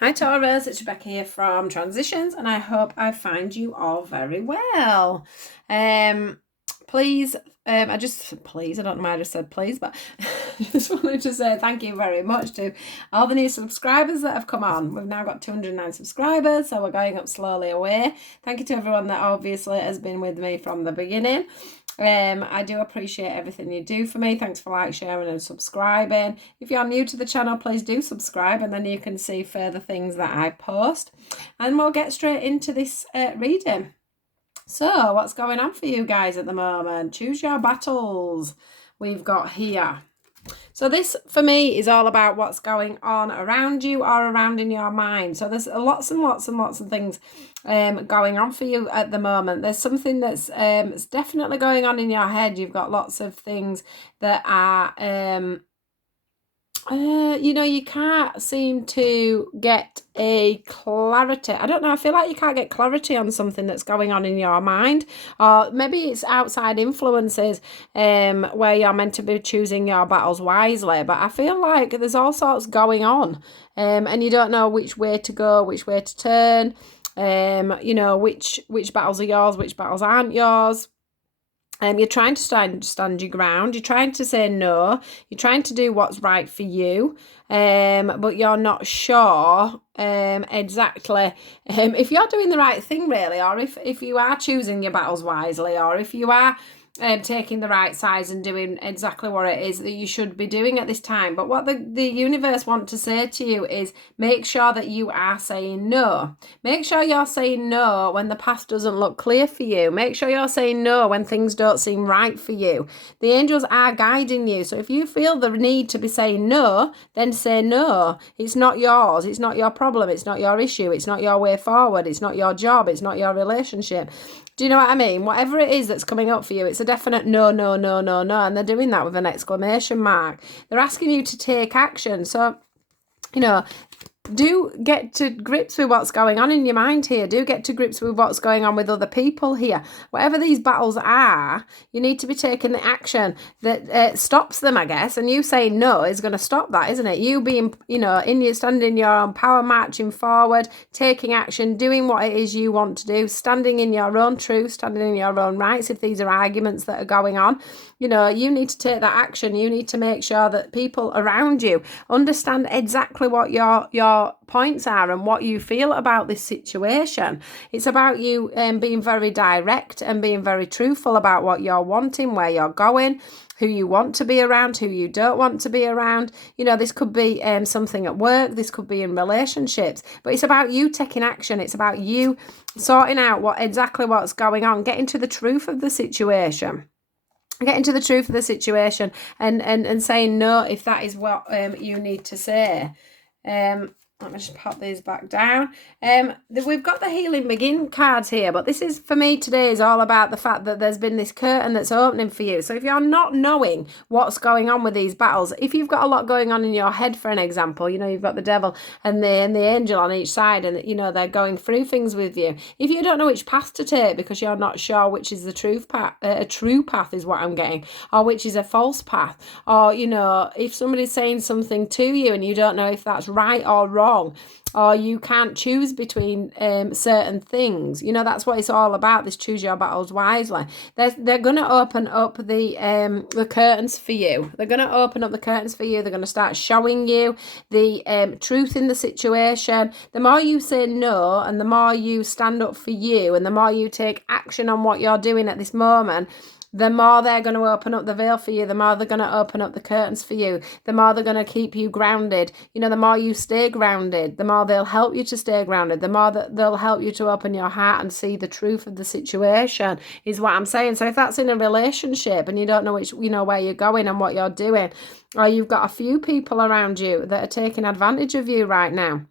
Hi Taurus, it's Rebecca here from Transitions, and I hope I find you all very well. Um, please, I don't know why I just said please, but I just wanted to say thank you very much to all the new subscribers that have come on. We've now got 209 subscribers, so we're going up slowly away. Thank you to everyone that obviously has been with me from the beginning. I do appreciate everything you do for me. Thanks for like, sharing and subscribing. If you're new to the channel, please do subscribe and then you can see further things that I post. And we'll get straight into this reading. So what's going on for you guys at the moment? Choose your battles we've got here. So this, for me, is all about what's going on around you or around in your mind. So there's lots and lots and lots of things going on for you at the moment. There's something that's it's definitely going on in your head. You've got lots of things that are you can't seem to get a clarity. I don't know. I feel like you can't get clarity on something that's going on in your mind, or maybe it's outside influences where you're meant to be choosing your battles wisely. But I feel like there's all sorts going on, and you don't know which way to go, which way to turn. Which battles are yours, which battles aren't yours. You're trying to stand your ground. You're trying to say no. You're trying to do what's right for you, but you're not sure exactly if you're doing the right thing, really, or if you are choosing your battles wisely, or if you are taking the right sides and doing exactly what it is that you should be doing at this time. But what the universe want to say to you is make sure that you are saying no. Make sure you're saying no when the path doesn't look clear for you. Make sure you're saying no when things don't seem right for you. The angels are guiding you. So if you feel the need to be saying no, then say no. It's not yours. It's not your problem. It's not your issue. It's not your way forward. It's not your job. It's not your relationship. Do you know what I mean? Whatever it is that's coming up for you, it's a definite no, no, no, no, no. And they're doing that with an exclamation mark. They're asking you to take action. So, do get to grips with what's going on in your mind here. Do get to grips with what's going on with other people here. Whatever these battles are, you need to be taking the action that stops them, I guess. And you saying no is going to stop that, isn't it? You being, standing your own power, marching forward, taking action, doing what it is you want to do, standing in your own truth, standing in your own rights. If these are arguments that are going on, you need to take that action. You need to make sure that people around you understand exactly what your points are and what you feel about this situation. It's about you being very direct and being very truthful about what you're wanting, where you're going, who you want to be around, who you don't want to be around. This could be something at work, this could be in relationships, but it's about you taking action. It's about you sorting out exactly what's going on, getting to the truth of the situation. Getting to the truth of the situation and saying no if that is what you need to say. Let me just pop these back down. We've got the Healing Begin cards here, but this is, for me today, is all about the fact that there's been this curtain that's opening for you. So if you're not knowing what's going on with these battles, if you've got a lot going on in your head, for an example, you've got the devil and the angel on each side, and they're going through things with you. If you don't know which path to take because you're not sure which is the truth path, a true path is what I'm getting, or which is a false path, or if somebody's saying something to you and you don't know if that's right or wrong, or you can't choose between certain things, that's what it's all about, this choose your battles wisely. They're going to open up the curtains for you. They're going to open up the curtains for you. They're going to start showing you the truth in the situation. The more you say no, and the more you stand up for you, and the more you take action on what you're doing at this moment, the more they're going to open up the veil for you, the more they're going to open up the curtains for you, the more they're going to keep you grounded. The more you stay grounded, the more they'll help you to stay grounded, the more that they'll help you to open your heart and see the truth of the situation, is what I'm saying. So if that's in a relationship and you don't know where you're going and what you're doing, or you've got a few people around you that are taking advantage of you right now,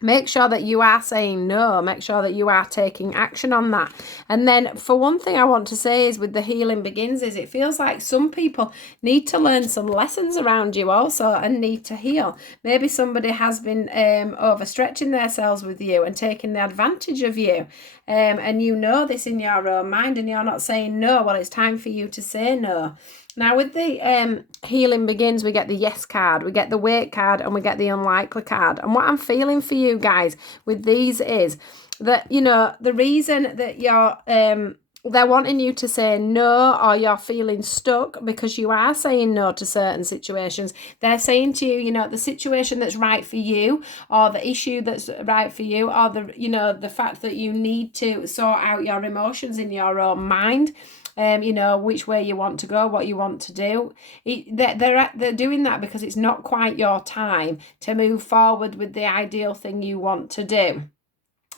make sure that you are saying no. Make sure that you are taking action on that. And then, for one thing I want to say is, with the Healing Begins, is it feels like some people need to learn some lessons around you also and need to heal. Maybe somebody has been overstretching themselves with you and taking the advantage of you. And this in your own mind, and you're not saying no. Well, it's time for you to say no. Now, with the healing begins, we get the yes card, we get the wait card, and we get the unlikely card. And what I'm feeling for you guys with these is that, you know, the reason that you're they're wanting you to say no, or you're feeling stuck because you are saying no to certain situations. They're saying to you, you know, the situation that's right for you, or the issue that's right for you, or the, you know, the fact that you need to sort out your emotions in your own mind. You know, which way you want to go, what you want to do. They're doing that because it's not quite your time to move forward with the ideal thing you want to do.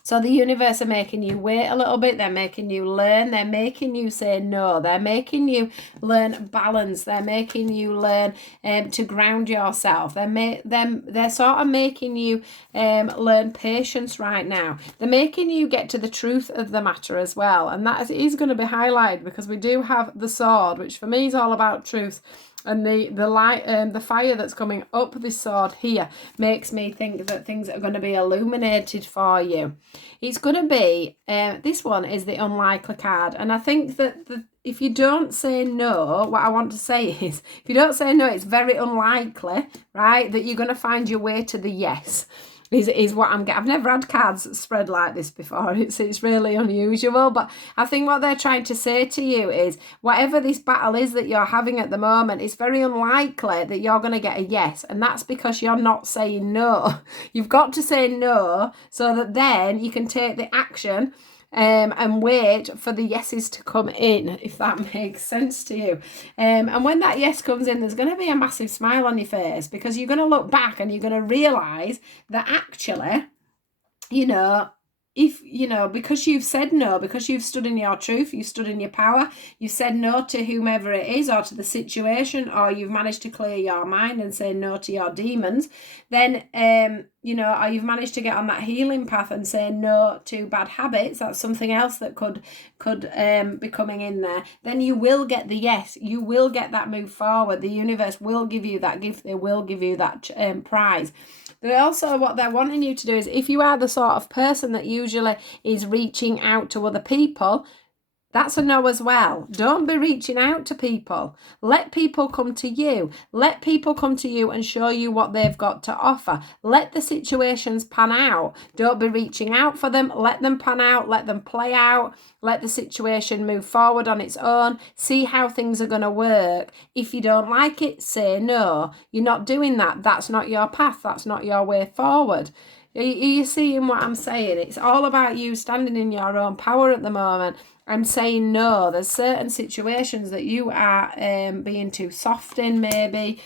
So the universe are making you wait a little bit. They're making you learn. They're making you say no. They're making you learn balance. They're making you learn to ground yourself. They're sort of making you learn patience right now. They're making you get to the truth of the matter as well. And that is going to be highlighted because we do have the sword, which for me is all about truth. And the light, the fire that's coming up this sword here makes me think that things are going to be illuminated for you. It's going to be, this one is the unlikely card. And I think that if you don't say no, what I want to say is, if you don't say no, it's very unlikely, right, that you're going to find your way to the yes. Is what I'm getting. I've never had cards spread like this before. It's really unusual. But I think what they're trying to say to you is, whatever this battle is that you're having at the moment, it's very unlikely that you're going to get a yes. And that's because you're not saying no. You've got to say no so that then you can take the action and wait for the yeses to come in, if that makes sense to you. And when that yes comes in, there's going to be a massive smile on your face, because you're going to look back and you're going to realise that actually, you know, if, you know, because you've said no, because you've stood in your truth, you've stood in your power, you've said no to whomever it is or to the situation, or you've managed to clear your mind and say no to your demons, then, you know, or you've managed to get on that healing path and say no to bad habits, that's something else that could be coming in there, then you will get the yes, you will get that move forward. The universe will give you that gift, they will give you that prize. But also what they're wanting you to do is, if you are the sort of person that usually is reaching out to other people, that's a no as well. Don't be reaching out to people. Let people come to you. Let people come to you and show you what they've got to offer. Let the situations pan out. Don't be reaching out for them. Let them pan out. Let them play out. Let the situation move forward on its own. See how things are going to work. If you don't like it, say no. You're not doing that. That's not your path. That's not your way forward. Are you seeing what I'm saying? It's all about you standing in your own power at the moment. I'm saying no. There's certain situations that you are being too soft in, maybe.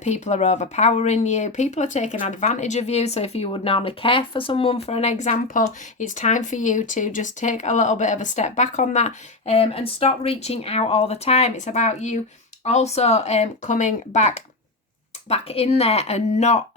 People are overpowering you. People are taking advantage of you. So if you would normally care for someone, for an example, it's time for you to just take a little bit of a step back on that and stop reaching out all the time. It's about you also coming back in there and not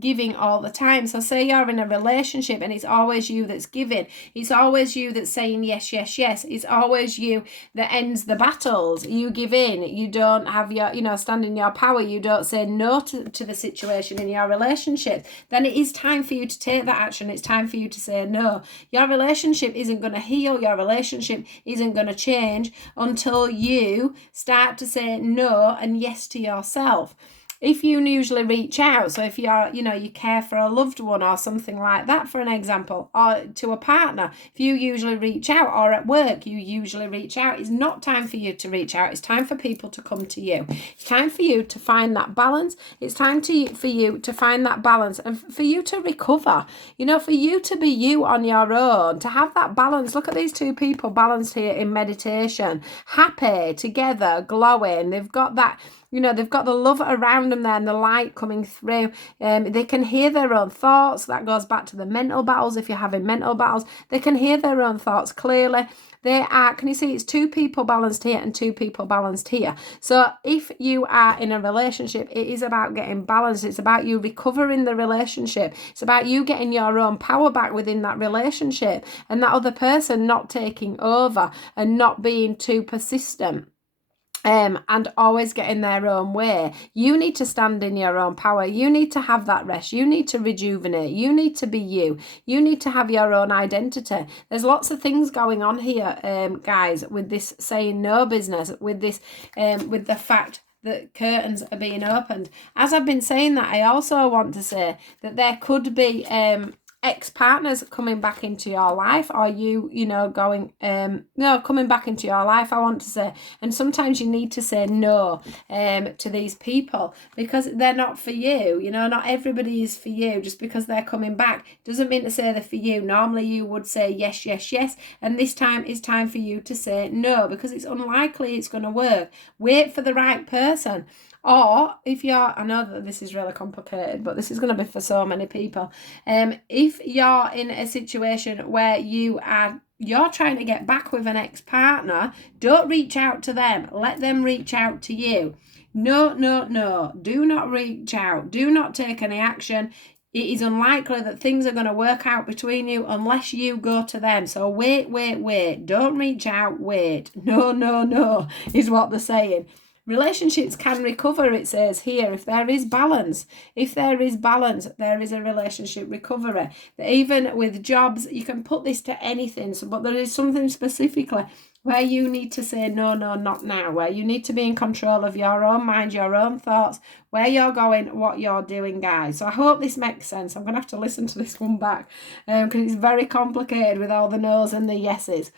giving all the time. So say you're in a relationship and it's always you that's giving, it's always you that's saying yes, yes, yes, it's always you that ends the battles. You give in, you don't have your, you know, stand in your power, you don't say no to the situation in your relationship, then it is time for you to take that action. It's time for you to say no. Your relationship isn't going to heal, your relationship isn't going to change until you start to say no and yes to yourself. If you usually reach out, so if you're, you know, you care for a loved one or something like that, for an example, or to a partner, if you usually reach out, or at work, you usually reach out, it's not time for you to reach out. It's time for people to come to you. It's time for you to find that balance. It's time for you to find that balance and for you to recover, you know, for you to be you on your own, to have that balance. Look at these two people balanced here in meditation, happy, together, glowing. They've got that, you know, they've got the love around them there and the light coming through. They can hear their own thoughts. That goes back to the mental battles. If you're having mental battles, they can hear their own thoughts clearly. They are, can you see, it's two people balanced here and two people balanced here. So if you are in a relationship, it is about getting balanced. It's about you recovering the relationship. It's about you getting your own power back within that relationship, and that other person not taking over and not being too persistent. and always getting their own way. You need to stand in your own power. You need to have that rest. You need to rejuvenate. You need to be you. You need to have your own identity. There's lots of things going on here, guys, with this saying no business, with this, with the fact that curtains are being opened. As I've been saying that, I also want to say that there could be ex-partners coming back into your life, or you know, going coming back into your life, I want to say. And sometimes you need to say no to these people, because they're not for you. You know, not everybody is for you. Just because they're coming back doesn't mean to say they're for you. Normally you would say yes, yes, yes, and this time is time for you to say no, because it's unlikely it's going to work. Wait for the right person. Or if you're, I know that this is really complicated, but this is going to be for so many people. If you're in a situation where you're trying to get back with an ex-partner, don't reach out to them. Let them reach out to you. No, no, no. Do not reach out. Do not take any action. It is unlikely that things are going to work out between you unless you go to them. So wait, wait, wait. Don't reach out. Wait. No, no, no, is what they're saying. Relationships can recover, it says here, if there is balance. If there is balance, there is a relationship recovery. Even with jobs, you can put this to anything, but there is something specifically where you need to say, no, no, not now, where you need to be in control of your own mind, your own thoughts, where you're going, what you're doing, guys. So I hope this makes sense. I'm going to have to listen to this one back because it's very complicated with all the no's and the yeses.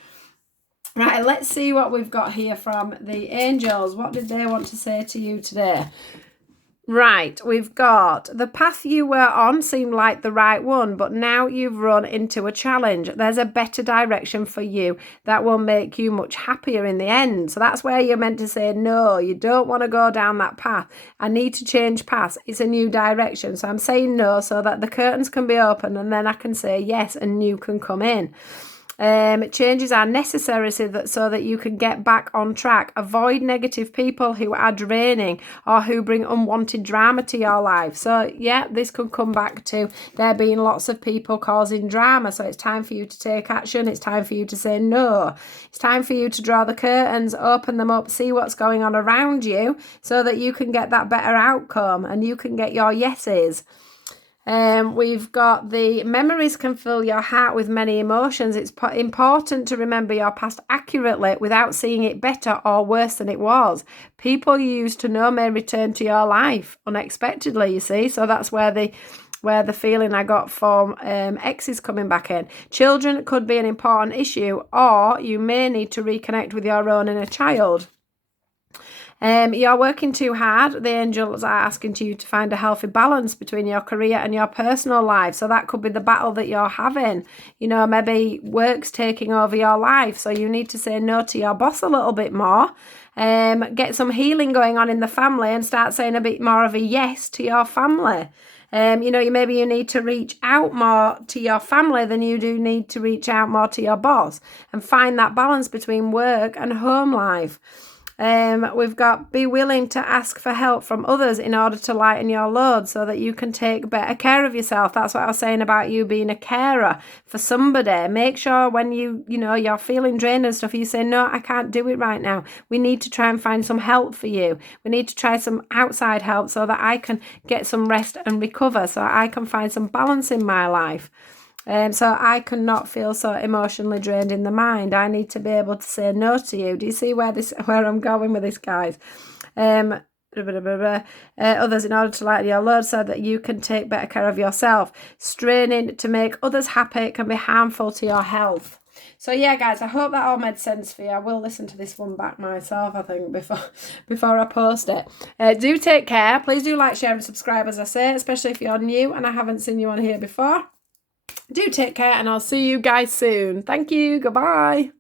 Right, let's see what we've got here from the angels. What did they want to say to you today? Right, we've got the path you were on seemed like the right one, but now you've run into a challenge. There's a better direction for you that will make you much happier in the end. So that's where you're meant to say, no, you don't want to go down that path. I need to change paths. It's a new direction. So I'm saying no so that the curtains can be open and then I can say yes and new can come in. Changes are necessary so that you can get back on track. Avoid negative people who are draining or who bring unwanted drama to your life. So yeah, this could come back to there being lots of people causing drama. So it's time for you to take action. It's time for you to say no. It's time for you to draw the curtains, open them up, see what's going on around you so that you can get that better outcome and you can get your yeses. We've got the memories can fill your heart with many emotions. It's important to remember your past accurately without seeing it better or worse than it was. People you used to know may return to your life unexpectedly, you see. So that's where the feeling I got from exes coming back in. Children could be an important issue, or you may need to reconnect with your own inner child. You're working too hard. The angels are asking you to find a healthy balance between your career and your personal life. So that could be the battle that you're having. You know, maybe work's taking over your life. So you need to say no to your boss a little bit more. Get some healing going on in the family and start saying a bit more of a yes to your family. You know, maybe you need to reach out more to your family than you do need to reach out more to your boss and find that balance between work and home life. We've got be willing to ask for help from others in order to lighten your load so that you can take better care of yourself. That's what I was saying about you being a carer for somebody. Make sure when you're feeling drained and stuff, you say, no, I can't do it right now. We need to try and find some help for you. We need to try some outside help so that I can get some rest and recover, so I can find some balance in my life. So I cannot feel so emotionally drained in the mind. I need to be able to say no to you. Do you see where I'm going with this, guys? Others in order to lighten your load so that you can take better care of yourself. Straining to make others happy can be harmful to your health. So yeah, guys, I hope that all made sense for you. I will listen to this one back myself, I think, before I post it. Do take care. Please do like, share and subscribe, as I say, especially if you're new and I haven't seen you on here before. Do take care and I'll see you guys soon. Thank you. Goodbye.